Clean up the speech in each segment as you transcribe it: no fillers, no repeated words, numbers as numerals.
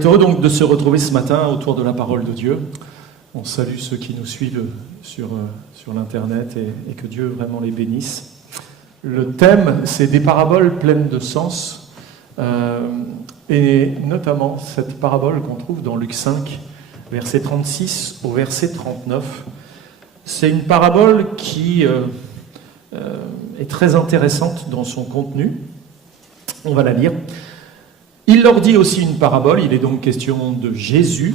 est heureux donc de se retrouver ce matin autour de la parole de Dieu. On salue ceux qui nous suivent sur l'Internet et que Dieu vraiment les bénisse. Le thème, c'est des paraboles pleines de sens, et notamment cette parabole qu'on trouve dans Luc 5, verset 36 au verset 39. C'est une parabole qui est très intéressante dans son contenu. On va la lire. Il leur dit aussi une parabole, il est donc question de Jésus.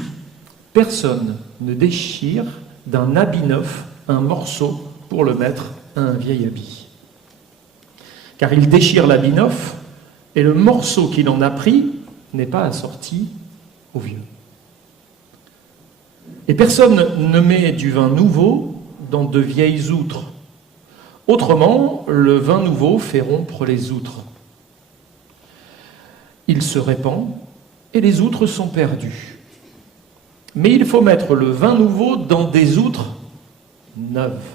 Personne ne déchire d'un habit neuf un morceau pour le mettre à un vieil habit. Car il déchire l'habit neuf et le morceau qu'il en a pris n'est pas assorti au vieux. Et personne ne met du vin nouveau dans de vieilles outres. Autrement, le vin nouveau fait rompre les outres. Il se répand et les outres sont perdues. Mais il faut mettre le vin nouveau dans des outres neuves.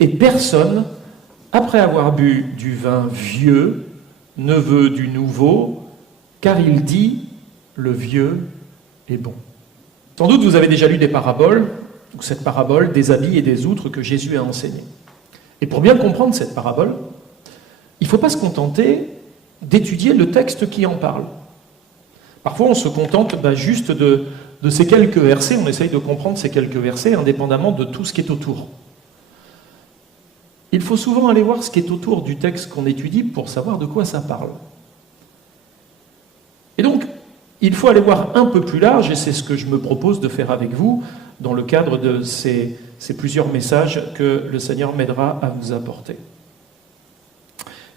Et personne, après avoir bu du vin vieux, ne veut du nouveau, car il dit « le vieux est bon ». Sans doute vous avez déjà lu des paraboles, ou cette parabole des habits et des outres que Jésus a enseigné. Et pour bien comprendre cette parabole, il ne faut pas se contenter d'étudier le texte qui en parle. Parfois, on se contente juste de ces quelques versets, on essaye de comprendre ces quelques versets indépendamment de tout ce qui est autour. Il faut souvent aller voir ce qui est autour du texte qu'on étudie pour savoir de quoi ça parle. Et donc, il faut aller voir un peu plus large, et c'est ce que je me propose de faire avec vous dans le cadre de ces plusieurs messages que le Seigneur m'aidera à vous apporter.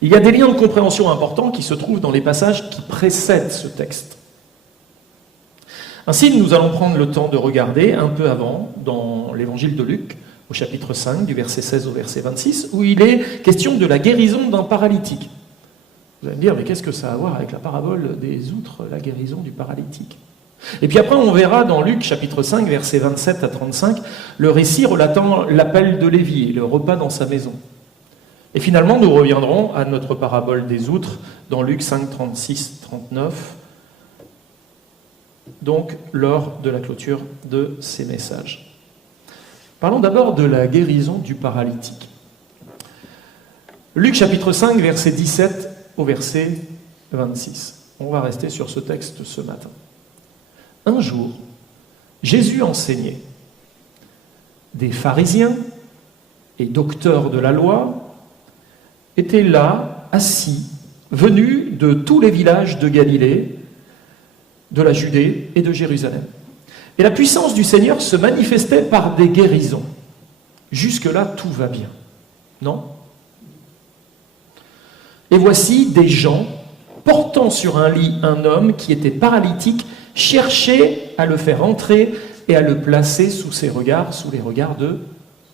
Il y a des liens de compréhension importants qui se trouvent dans les passages qui précèdent ce texte. Ainsi, nous allons prendre le temps de regarder un peu avant, dans l'évangile de Luc, au chapitre 5, du verset 16 au verset 26, où il est question de la guérison d'un paralytique. Vous allez me dire, mais qu'est-ce que ça a à voir avec la parabole des outres, la guérison du paralytique ? Et puis après, on verra dans Luc, chapitre 5, versets 27 à 35, le récit relatant l'appel de Lévi et le repas dans sa maison. Et finalement, nous reviendrons à notre parabole des outres dans Luc 5, 36, 39, donc lors de la clôture de ces messages. Parlons d'abord de la guérison du paralytique. Luc chapitre 5, verset 17 au verset 26. On va rester sur ce texte ce matin. Un jour, Jésus enseignait. Des pharisiens et docteurs de la loi étaient là, assis, venus de tous les villages de Galilée, de la Judée et de Jérusalem. Et la puissance du Seigneur se manifestait par des guérisons. Jusque-là, tout va bien. Non ? Et voici des gens, portant sur un lit un homme qui était paralytique, cherchaient à le faire entrer et à le placer sous les regards de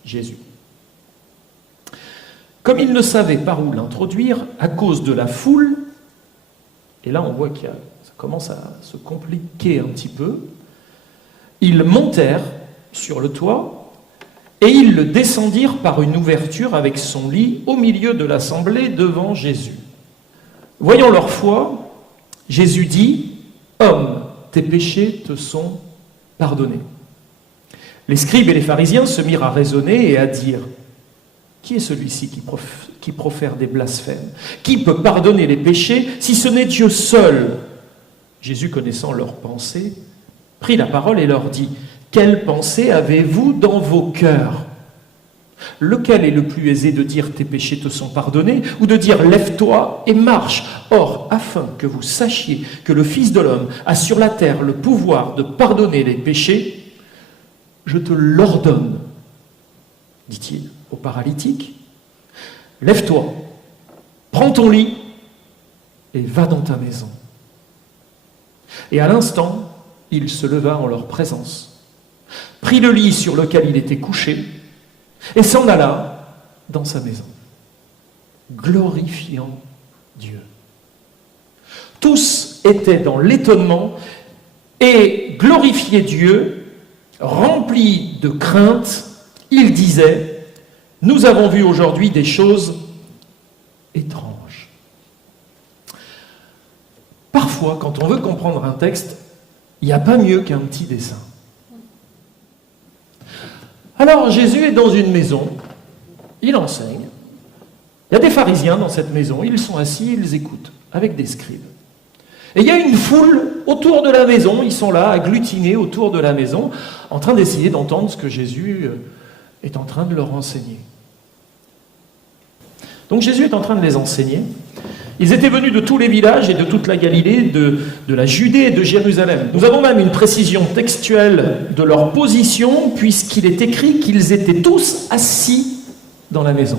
Jésus. Comme ils ne savaient par où l'introduire, à cause de la foule, et là on voit que ça commence à se compliquer un petit peu, ils montèrent sur le toit et ils le descendirent par une ouverture avec son lit au milieu de l'assemblée devant Jésus. Voyant leur foi, Jésus dit « Homme, tes péchés te sont pardonnés. » Les scribes et les pharisiens se mirent à raisonner et à dire « Qui est celui-ci qui profère des blasphèmes ? Qui peut pardonner les péchés si ce n'est Dieu seul ?» Jésus, connaissant leurs pensées, prit la parole et leur dit « Quelle pensée avez-vous dans vos cœurs ? Lequel est le plus aisé de dire « Tes péchés te sont pardonnés » ou de dire « Lève-toi et marche » ? Or, afin que vous sachiez que le Fils de l'homme a sur la terre le pouvoir de pardonner les péchés, je te l'ordonne, dit-il au paralytique, lève-toi, prends ton lit et va dans ta maison. Et à l'instant, il se leva en leur présence, prit le lit sur lequel il était couché et s'en alla dans sa maison, glorifiant Dieu. Tous étaient dans l'étonnement et glorifiaient Dieu, remplis de crainte. Ils disaient « Nous avons vu aujourd'hui des choses étranges. » parfois, quand on veut comprendre un texte, il n'y a pas mieux qu'un petit dessin. Alors Jésus est dans une maison, il enseigne. Il y a des pharisiens dans cette maison, ils sont assis, ils écoutent, avec des scribes. Et il y a une foule autour de la maison, ils sont là, agglutinés autour de la maison, en train d'essayer d'entendre ce que Jésus est en train de leur enseigner. Donc Jésus est en train de les enseigner. Ils étaient venus de tous les villages et de toute la Galilée, de la Judée et de Jérusalem. Nous avons même une précision textuelle de leur position, puisqu'il est écrit qu'ils étaient tous assis dans la maison.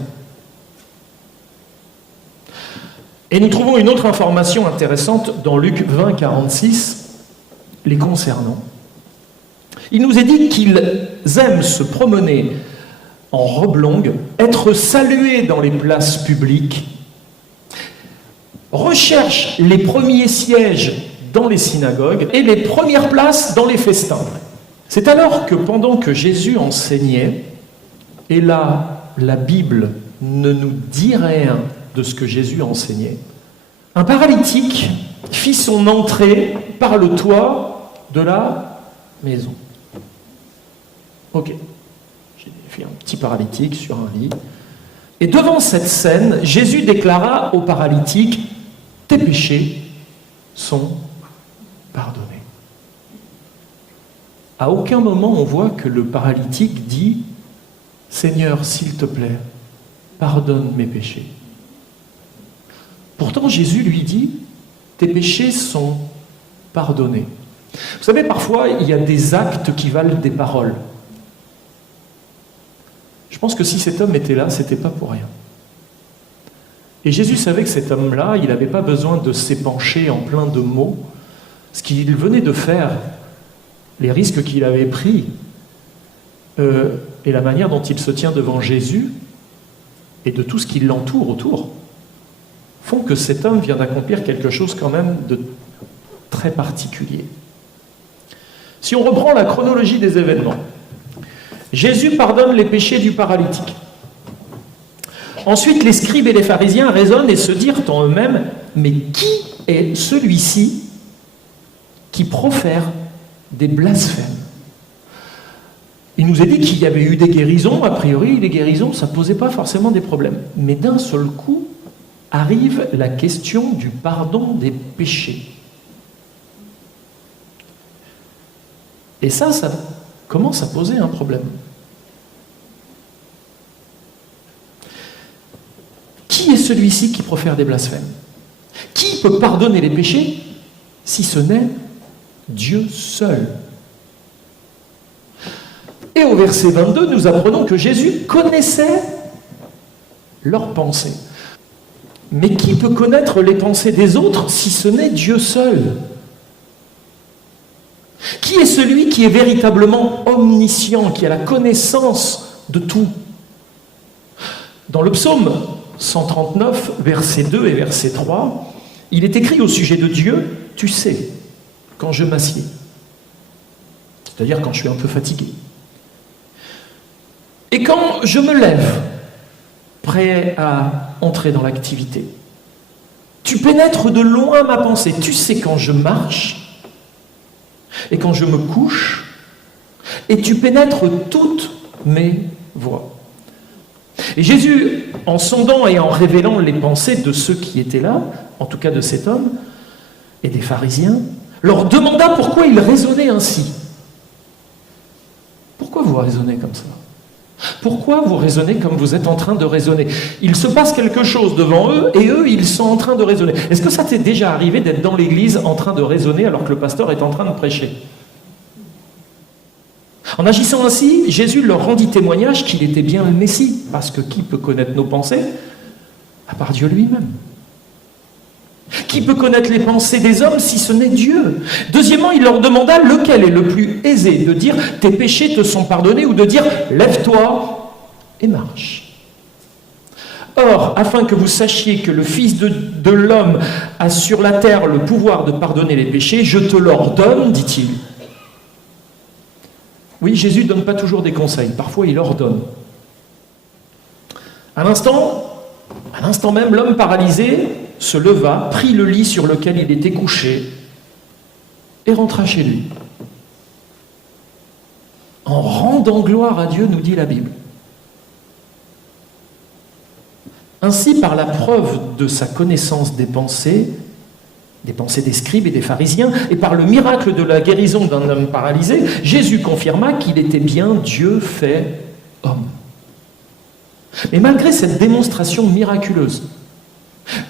Et nous trouvons une autre information intéressante dans Luc 20, 46, les concernant. Il nous est dit qu'ils aiment se promener en robe longue, être salués dans les places publiques, recherchent les premiers sièges dans les synagogues et les premières places dans les festins. C'est alors que pendant que Jésus enseignait, et là la Bible ne nous dit rien de ce que Jésus enseignait, un paralytique fit son entrée par le toit de la maison. Ok, j'ai fait un petit paralytique sur un lit. Et devant cette scène, Jésus déclara au paralytique, « Tes péchés sont pardonnés. » À aucun moment on voit que le paralytique dit, « Seigneur, s'il te plaît, pardonne mes péchés. » Pourtant, Jésus lui dit, « Tes péchés sont pardonnés. » Vous savez, parfois, il y a des actes qui valent des paroles. Je pense que si cet homme était là, ce n'était pas pour rien. Et Jésus savait que cet homme-là, il n'avait pas besoin de s'épancher en plein de mots. Ce qu'il venait de faire, les risques qu'il avait pris, et la manière dont il se tient devant Jésus, et de tout ce qui l'entoure autour, font que cet homme vient d'accomplir quelque chose quand même de très particulier. Si on reprend la chronologie des événements, Jésus pardonne les péchés du paralytique. Ensuite, les scribes et les pharisiens raisonnent et se dirent en eux-mêmes, « Mais qui est celui-ci qui profère des blasphèmes ?» Il nous est dit qu'il y avait eu des guérisons. A priori, les guérisons, ça ne posait pas forcément des problèmes. Mais d'un seul coup, arrive la question du pardon des péchés. Et ça commence à poser un problème. Qui est celui-ci qui profère des blasphèmes? Qui peut pardonner les péchés si ce n'est Dieu seul? Et au verset 22, nous apprenons que Jésus connaissait leurs pensées. Mais qui peut connaître les pensées des autres si ce n'est Dieu seul? Qui est celui qui est véritablement omniscient, qui a la connaissance de tout? Dans le psaume 139, verset 2 et verset 3, il est écrit au sujet de Dieu, « Tu sais, quand je m'assieds », c'est-à-dire quand je suis un peu fatigué, et quand je me lève, prêt à entrer dans l'activité. Tu pénètres de loin ma pensée. Tu sais quand je marche et quand je me couche, et tu pénètres toutes mes voies. Et Jésus, en sondant et en révélant les pensées de ceux qui étaient là, en tout cas de cet homme et des pharisiens, leur demanda pourquoi ils raisonnaient ainsi. Pourquoi vous raisonnez comme ça? Pourquoi vous raisonnez comme vous êtes en train de raisonner? Il se passe quelque chose devant eux et eux, ils sont en train de raisonner. Est-ce que ça t'est déjà arrivé d'être dans l'église en train de raisonner alors que le pasteur est en train de prêcher? En agissant ainsi, Jésus leur rendit témoignage qu'il était bien le Messie, parce que qui peut connaître nos pensées à part Dieu lui-même? Qui peut connaître les pensées des hommes si ce n'est Dieu? Deuxièmement, il leur demanda lequel est le plus aisé, de dire « tes péchés te sont pardonnés » ou de dire « lève-toi et marche ». Or, afin que vous sachiez que le Fils de l'homme a sur la terre le pouvoir de pardonner les péchés, je te l'ordonne, dit-il. Oui, Jésus ne donne pas toujours des conseils, parfois il ordonne. À l'instant même, l'homme paralysé se leva, prit le lit sur lequel il était couché et rentra chez lui. En rendant gloire à Dieu, nous dit la Bible. Ainsi, par la preuve de sa connaissance des pensées des scribes et des pharisiens, et par le miracle de la guérison d'un homme paralysé, Jésus confirma qu'il était bien Dieu fait homme. Mais malgré cette démonstration miraculeuse,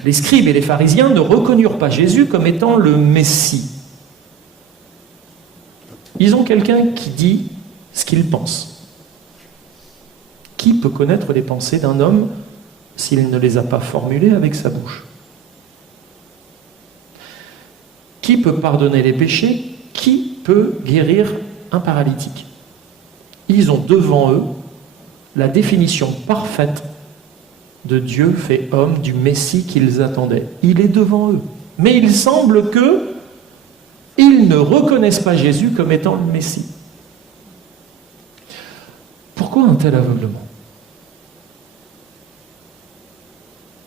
les scribes et les pharisiens ne reconnurent pas Jésus comme étant le Messie. Ils ont quelqu'un qui dit ce qu'il pense. Qui peut connaître les pensées d'un homme s'il ne les a pas formulées avec sa bouche? Qui peut pardonner les péchés? Qui peut guérir un paralytique? Ils ont devant eux la définition parfaite de Dieu fait homme, du Messie qu'ils attendaient. Il est devant eux. Mais il semble qu'ils ne reconnaissent pas Jésus comme étant le Messie. Pourquoi un tel aveuglement?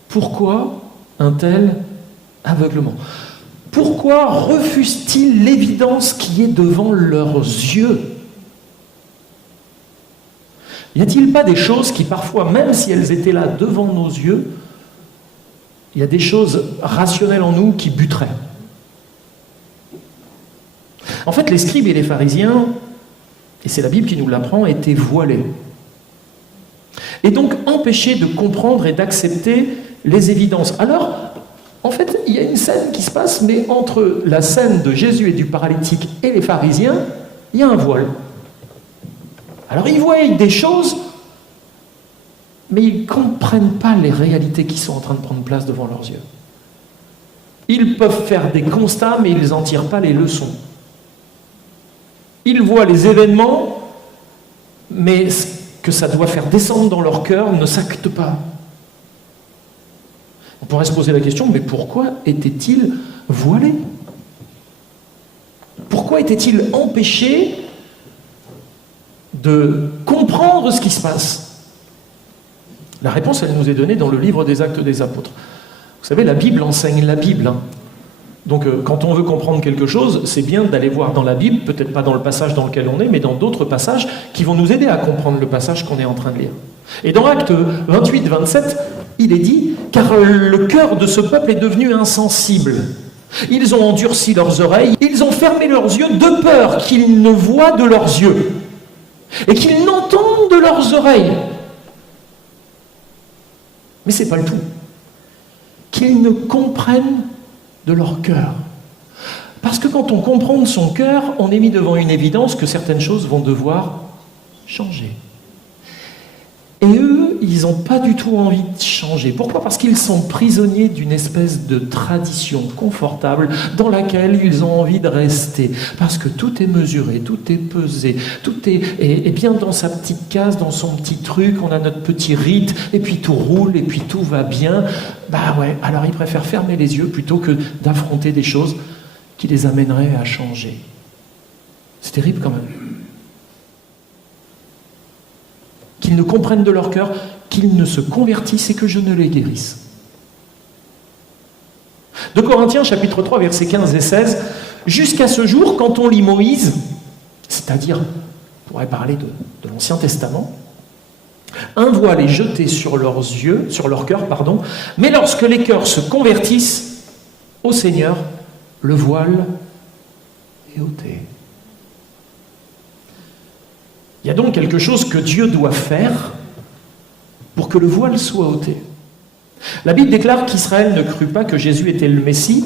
Pourquoi un tel aveuglement? Pourquoi refusent-ils l'évidence qui est devant leurs yeux? Y a-t-il pas des choses qui parfois, même si elles étaient là devant nos yeux, il y a des choses rationnelles en nous qui buteraient? En fait, les scribes et les pharisiens, et c'est la Bible qui nous l'apprend, étaient voilés. Et donc empêchés de comprendre et d'accepter les évidences. Alors, en fait, il y a une scène qui se passe, mais entre la scène de Jésus et du paralytique et les pharisiens, il y a un voile. Alors ils voient des choses, mais ils ne comprennent pas les réalités qui sont en train de prendre place devant leurs yeux. Ils peuvent faire des constats, mais ils n'en tirent pas les leçons. Ils voient les événements, mais ce que ça doit faire descendre dans leur cœur ne s'acte pas. On pourrait se poser la question, mais pourquoi étaient-ils voilés? Pourquoi étaient-ils empêchés de comprendre ce qui se passe? La réponse, elle nous est donnée dans le livre des Actes des Apôtres. Vous savez, la Bible enseigne la Bible. Donc, quand on veut comprendre quelque chose, c'est bien d'aller voir dans la Bible, peut-être pas dans le passage dans lequel on est, mais dans d'autres passages qui vont nous aider à comprendre le passage qu'on est en train de lire. Et dans Actes 28-27, il est dit « Car le cœur de ce peuple est devenu insensible. Ils ont endurci leurs oreilles, ils ont fermé leurs yeux de peur qu'ils ne voient de leurs yeux et qu'ils n'entendent de leurs oreilles. » Mais ce n'est pas le tout. Qu'ils ne comprennent de leur cœur. Parce que quand on comprend de son cœur, on est mis devant une évidence que certaines choses vont devoir changer. Et eux, ils n'ont pas du tout envie de changer. Pourquoi? Parce qu'ils sont prisonniers d'une espèce de tradition confortable dans laquelle ils ont envie de rester. Parce que tout est mesuré, tout est pesé, tout est bien dans sa petite case, dans son petit truc, on a notre petit rite, et puis tout roule, et puis tout va bien. Bah ouais, alors ils préfèrent fermer les yeux plutôt que d'affronter des choses qui les amèneraient à changer. C'est terrible quand même. Qu'ils ne comprennent de leur cœur, qu'ils ne se convertissent et que je ne les guérisse. 2 Corinthiens, chapitre 3, versets 15 et 16, jusqu'à ce jour, quand on lit Moïse, c'est-à-dire, on pourrait parler de l'Ancien Testament, un voile est jeté sur leurs yeux, sur leur cœur, mais lorsque les cœurs se convertissent au Seigneur, le voile est ôté. Il y a donc quelque chose que Dieu doit faire pour que le voile soit ôté. La Bible déclare qu'Israël ne crut pas que Jésus était le Messie,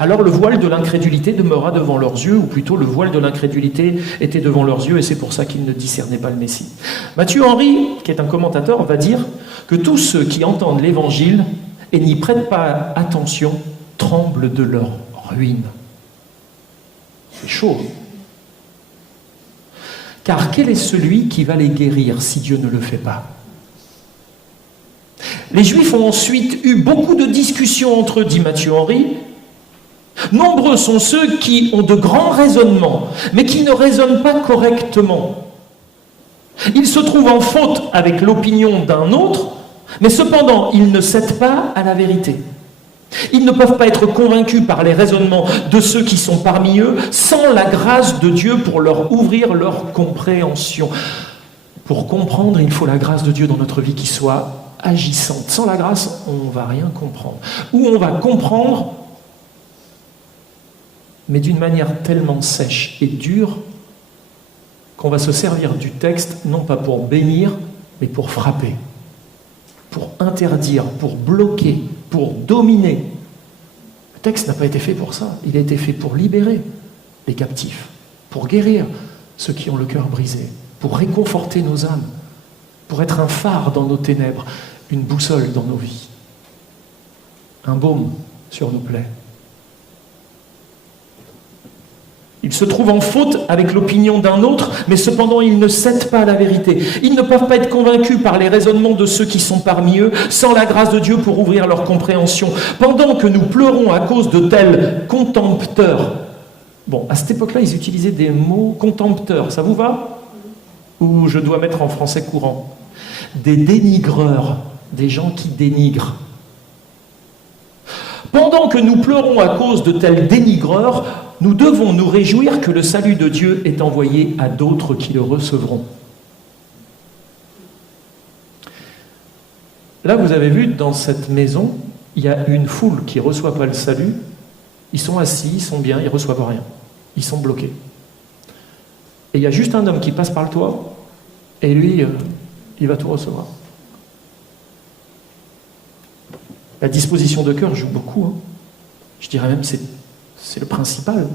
alors le voile de l'incrédulité demeura devant leurs yeux, ou plutôt le voile de l'incrédulité était devant leurs yeux, et c'est pour ça qu'ils ne discernaient pas le Messie. Matthieu Henry, qui est un commentateur, va dire que tous ceux qui entendent l'Évangile et n'y prêtent pas attention tremblent de leur ruine. C'est chaud. Car quel est celui qui va les guérir si Dieu ne le fait pas? Les Juifs ont ensuite eu beaucoup de discussions entre eux, dit Matthieu Henry. Nombreux sont ceux qui ont de grands raisonnements, mais qui ne raisonnent pas correctement. Ils se trouvent en faute avec l'opinion d'un autre, mais cependant, ils ne cèdent pas à la vérité. Ils ne peuvent pas être convaincus par les raisonnements de ceux qui sont parmi eux sans la grâce de Dieu pour leur ouvrir leur compréhension. Pour comprendre, il faut la grâce de Dieu dans notre vie qui soit agissante. Sans la grâce, on ne va rien comprendre. Ou on va comprendre, mais d'une manière tellement sèche et dure qu'on va se servir du texte, non pas pour bénir, mais pour frapper, pour interdire, pour bloquer, pour dominer. Le texte n'a pas été fait pour ça. Il a été fait pour libérer les captifs, pour guérir ceux qui ont le cœur brisé, pour réconforter nos âmes, pour être un phare dans nos ténèbres, une boussole dans nos vies, un baume sur nos plaies. Ils se trouvent en faute avec l'opinion d'un autre, mais cependant ils ne cèdent pas à la vérité. Ils ne peuvent pas être convaincus par les raisonnements de ceux qui sont parmi eux, sans la grâce de Dieu pour ouvrir leur compréhension. Pendant que nous pleurons à cause de tels contempteurs, bon, à cette époque-là, ils utilisaient des mots contempteurs, ça vous va? Ou je dois mettre en français courant? Des dénigreurs, des gens qui dénigrent. Pendant que nous pleurons à cause de tels dénigreurs, nous devons nous réjouir que le salut de Dieu est envoyé à d'autres qui le recevront. Là, vous avez vu, dans cette maison, il y a une foule qui ne reçoit pas le salut. Ils sont assis, ils sont bien, ils ne reçoivent rien. Ils sont bloqués. Et il y a juste un homme qui passe par le toit, et lui, il va tout recevoir. La disposition de cœur joue beaucoup. Hein. Je dirais même c'est le principal.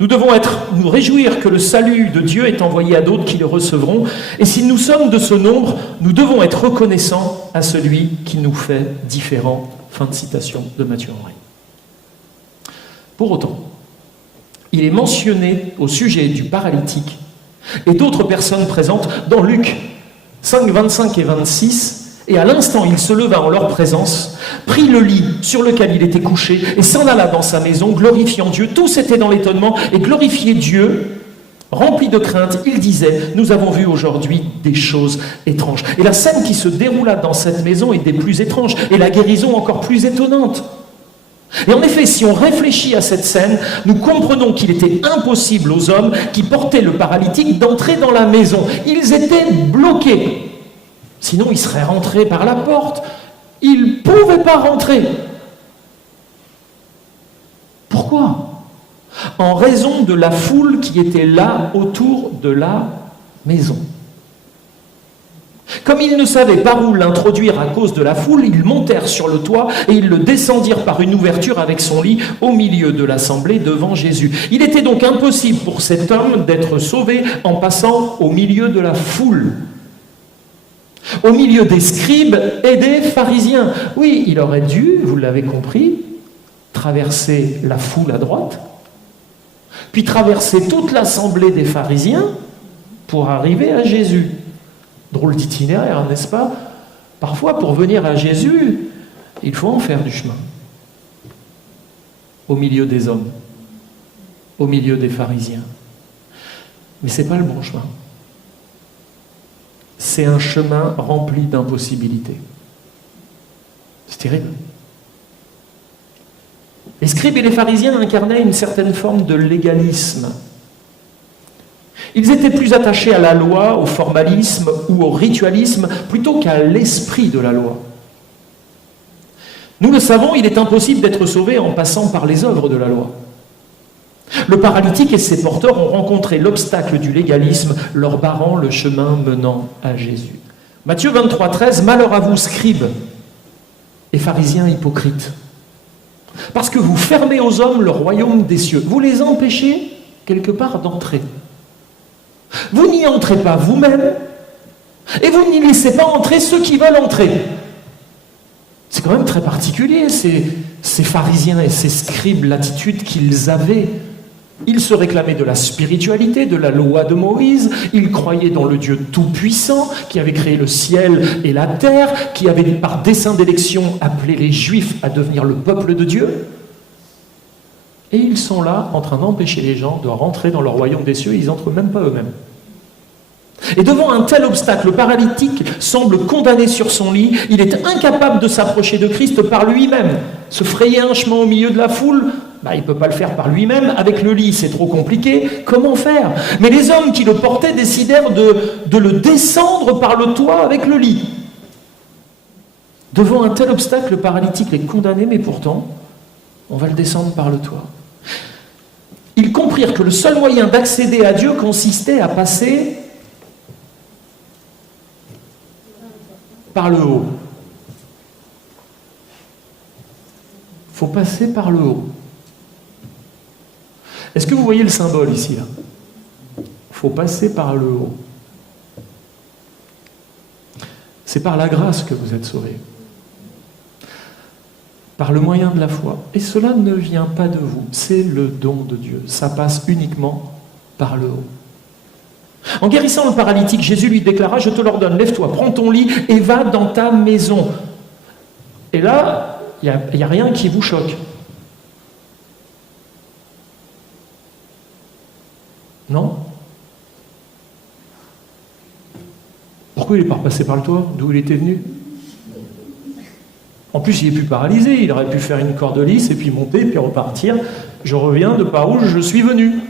Nous devons nous réjouir que le salut de Dieu est envoyé à d'autres qui le recevront. Et si nous sommes de ce nombre, nous devons être reconnaissants à celui qui nous fait différents. Fin de citation de Matthieu Henry. Pour autant, il est mentionné au sujet du paralytique et d'autres personnes présentes dans Luc 5, 25 et 26. Et à l'instant, il se leva en leur présence, prit le lit sur lequel il était couché et s'en alla dans sa maison, glorifiant Dieu. Tous étaient dans l'étonnement et glorifiaient Dieu. Rempli de crainte, il disait « Nous avons vu aujourd'hui des choses étranges. » Et la scène qui se déroula dans cette maison est des plus étranges et la guérison encore plus étonnante. Et en effet, si on réfléchit à cette scène, nous comprenons qu'il était impossible aux hommes qui portaient le paralytique d'entrer dans la maison. Ils étaient bloqués. Sinon, ils seraient rentrés par la porte. Ils ne pouvaient pas rentrer. Pourquoi? En raison de la foule qui était là autour de la maison. Comme ils ne savaient par où l'introduire à cause de la foule, ils montèrent sur le toit et ils le descendirent par une ouverture avec son lit au milieu de l'assemblée devant Jésus. Il était donc impossible pour cet homme d'être sauvé en passant au milieu de la foule. Au milieu des scribes et des pharisiens. Oui, il aurait dû, vous l'avez compris, traverser la foule à droite, puis traverser toute l'assemblée des pharisiens pour arriver à Jésus. Drôle d'itinéraire, n'est-ce pas? Parfois, pour venir à Jésus, il faut en faire du chemin. Au milieu des hommes, au milieu des pharisiens. Mais ce n'est pas le bon chemin. C'est un chemin rempli d'impossibilités. C'est terrible. Les scribes et les pharisiens incarnaient une certaine forme de légalisme. Ils étaient plus attachés à la loi, au formalisme ou au ritualisme plutôt qu'à l'esprit de la loi. Nous le savons, il est impossible d'être sauvé en passant par les œuvres de la loi. Le paralytique et ses porteurs ont rencontré l'obstacle du légalisme, leur barrant le chemin menant à Jésus. Matthieu 23, 13, « Malheur à vous, scribes et pharisiens hypocrites, parce que vous fermez aux hommes le royaume des cieux. Vous les empêchez quelque part d'entrer. Vous n'y entrez pas vous-même, et vous n'y laissez pas entrer ceux qui veulent entrer. » C'est quand même très particulier, ces pharisiens et ces scribes, l'attitude qu'ils avaient. Ils se réclamaient de la spiritualité, de la loi de Moïse. Ils croyaient dans le Dieu tout-puissant qui avait créé le ciel et la terre, qui avait par dessein d'élection appelé les Juifs à devenir le peuple de Dieu. Et ils sont là en train d'empêcher les gens de rentrer dans le royaume des cieux. Ils n'entrent même pas eux-mêmes. Et devant un tel obstacle, le paralytique semble condamné sur son lit. Il est incapable de s'approcher de Christ par lui-même. Se frayer un chemin au milieu de la foule, il ne peut pas le faire par lui-même. Avec le lit, c'est trop compliqué. Comment faire? Mais les hommes qui le portaient décidèrent de le descendre par le toit avec le lit. Devant un tel obstacle, le paralytique est condamné, mais pourtant, on va le descendre par le toit. Ils comprirent que le seul moyen d'accéder à Dieu consistait à passer par le haut. Il faut passer par le haut. Est-ce que vous voyez le symbole ici là? Il faut passer par le haut. C'est par la grâce que vous êtes sauvés. Par le moyen de la foi. Et cela ne vient pas de vous, c'est le don de Dieu. Ça passe uniquement par le haut. En guérissant le paralytique, Jésus lui déclara, je te l'ordonne, lève-toi, prends ton lit et va dans ta maison. Et là, il n'y a rien qui vous choque. Non? Pourquoi il n'est pas repassé par le toit, d'où il était venu? En plus, il n'est plus paralysé, il aurait pu faire une corde lisse et puis monter, puis repartir. Je reviens de par où je suis venu.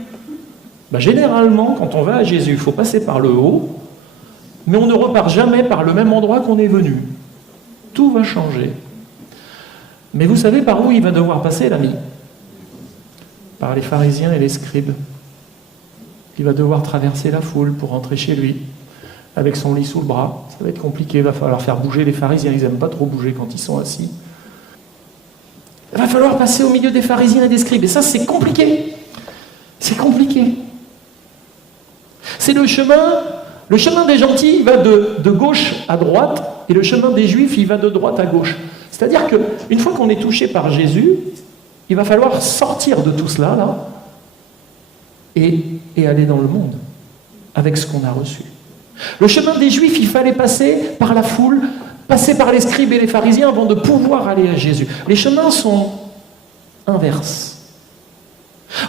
Généralement, quand on va à Jésus, il faut passer par le haut, mais on ne repart jamais par le même endroit qu'on est venu. Tout va changer. Mais vous savez par où il va devoir passer, l'ami? Par les pharisiens et les scribes. Il va devoir traverser la foule pour rentrer chez lui. Avec son lit sous le bras, ça va être compliqué, il va falloir faire bouger les pharisiens, ils n'aiment pas trop bouger quand ils sont assis. Il va falloir passer au milieu des pharisiens et des scribes, et ça c'est compliqué. C'est compliqué. C'est le chemin des gentils, il va de gauche à droite, et le chemin des juifs, il va de droite à gauche. C'est-à-dire qu'une fois qu'on est touché par Jésus, il va falloir sortir de tout cela, là, et aller dans le monde, avec ce qu'on a reçu. Le chemin des Juifs, il fallait passer par la foule, passer par les scribes et les pharisiens avant de pouvoir aller à Jésus. Les chemins sont inverses.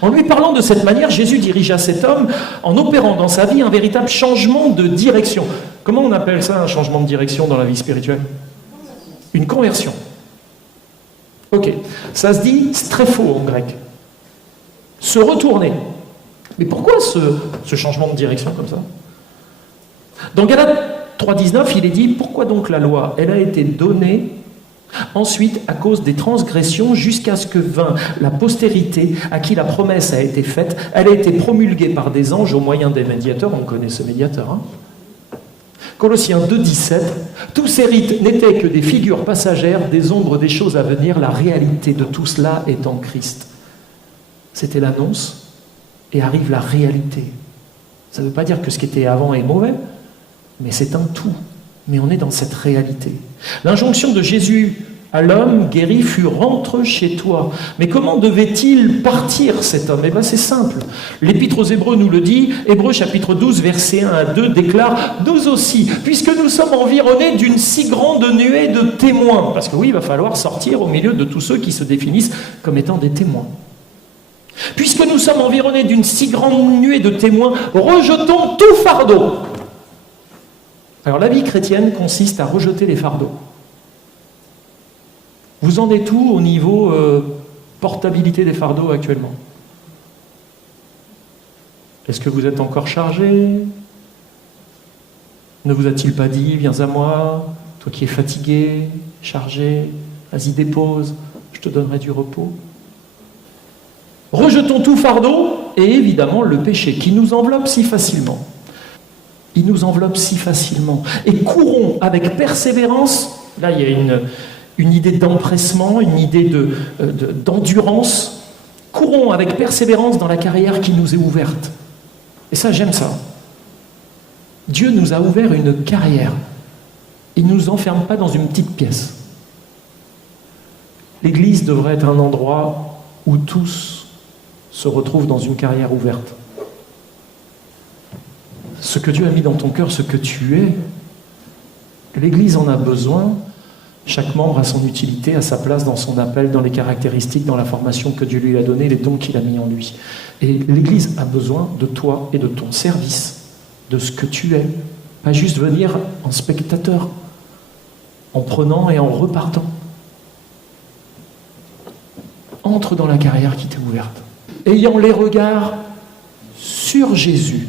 En lui parlant de cette manière, Jésus dirigea cet homme en opérant dans sa vie un véritable changement de direction. Comment on appelle ça, un changement de direction dans la vie spirituelle? Une conversion. Ok, ça se dit strépho en grec. Se retourner. Mais pourquoi ce changement de direction comme ça? Dans Galates 3,19, il est dit « Pourquoi donc la loi? Elle a été donnée ensuite à cause des transgressions jusqu'à ce que vint la postérité à qui la promesse a été faite. Elle a été promulguée par des anges au moyen des médiateurs. » On connaît ce médiateur. Hein? Colossiens 2,17 « Tous ces rites n'étaient que des figures passagères, des ombres des choses à venir. La réalité de tout cela est en Christ. » C'était l'annonce et arrive la réalité. Ça ne veut pas dire que ce qui était avant est mauvais, mais c'est un tout. Mais on est dans cette réalité. L'injonction de Jésus à l'homme guéri fut « rentre chez toi ». Mais comment devait-il partir cet homme? C'est simple. L'Épître aux Hébreux nous le dit. Hébreux chapitre 12, versets 1 à 2 déclare « Nous aussi, puisque nous sommes environnés d'une si grande nuée de témoins ». Parce que oui, il va falloir sortir au milieu de tous ceux qui se définissent comme étant des témoins. Puisque nous sommes environnés d'une si grande nuée de témoins, rejetons tout fardeau. Alors la vie chrétienne consiste à rejeter les fardeaux. Vous en êtes où au niveau portabilité des fardeaux actuellement? Est-ce que vous êtes encore chargé? Ne vous a-t-il pas dit, viens à moi, toi qui es fatigué, chargé, vas-y dépose, je te donnerai du repos. Rejetons tout fardeau et évidemment le péché qui nous enveloppe si facilement. Il nous enveloppe si facilement. Et courons avec persévérance. Là, il y a une idée d'empressement, une idée d'endurance. Courons avec persévérance dans la carrière qui nous est ouverte. Et ça, j'aime ça. Dieu nous a ouvert une carrière. Il ne nous enferme pas dans une petite pièce. L'Église devrait être un endroit où tous se retrouvent dans une carrière ouverte. Ce que Dieu a mis dans ton cœur, ce que tu es, l'Église en a besoin. Chaque membre a son utilité, a sa place dans son appel, dans les caractéristiques, dans la formation que Dieu lui a donnée, les dons qu'il a mis en lui. Et l'Église a besoin de toi et de ton service, de ce que tu es. Pas juste venir en spectateur, en prenant et en repartant. Entre dans la carrière qui t'est ouverte. Ayant les regards sur Jésus,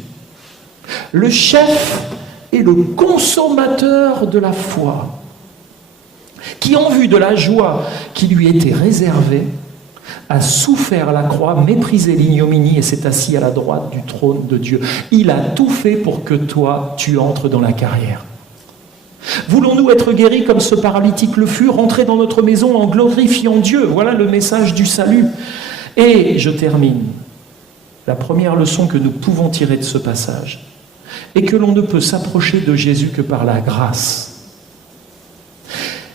le chef et le consommateur de la foi, qui en vue de la joie qui lui était réservée, a souffert la croix, méprisé l'ignominie et s'est assis à la droite du trône de Dieu. Il a tout fait pour que toi, tu entres dans la carrière. Voulons-nous être guéris comme ce paralytique le fut, rentrer dans notre maison en glorifiant Dieu? Voilà le message du salut. Et je termine. La première leçon que nous pouvons tirer de ce passage est que l'on ne peut s'approcher de Jésus que par la grâce.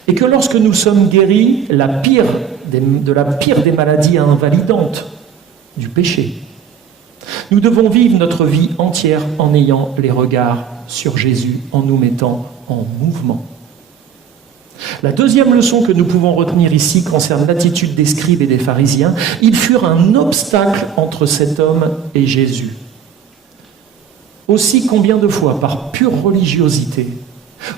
Et que lorsque nous sommes guéris de la pire des maladies invalidantes, du péché, nous devons vivre notre vie entière en ayant les regards sur Jésus, en nous mettant en mouvement. La deuxième leçon que nous pouvons retenir ici concerne l'attitude des scribes et des pharisiens. Ils furent un obstacle entre cet homme et Jésus. Aussi, combien de fois, par pure religiosité,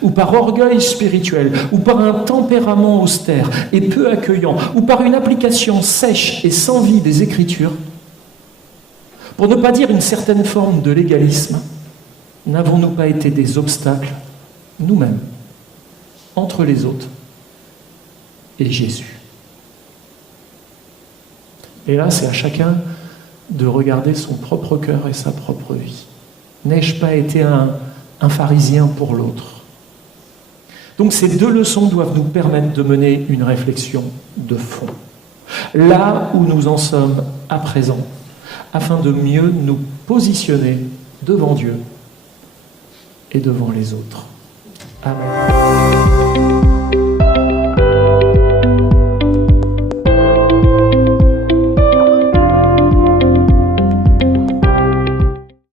ou par orgueil spirituel, ou par un tempérament austère et peu accueillant, ou par une application sèche et sans vie des Écritures, pour ne pas dire une certaine forme de légalisme, n'avons-nous pas été des obstacles, nous-mêmes, entre les autres et Jésus? Et là, c'est à chacun de regarder son propre cœur et sa propre vie. N'ai-je pas été un pharisien pour l'autre? Donc ces deux leçons doivent nous permettre de mener une réflexion de fond. Là où nous en sommes à présent, afin de mieux nous positionner devant Dieu et devant les autres. Amen.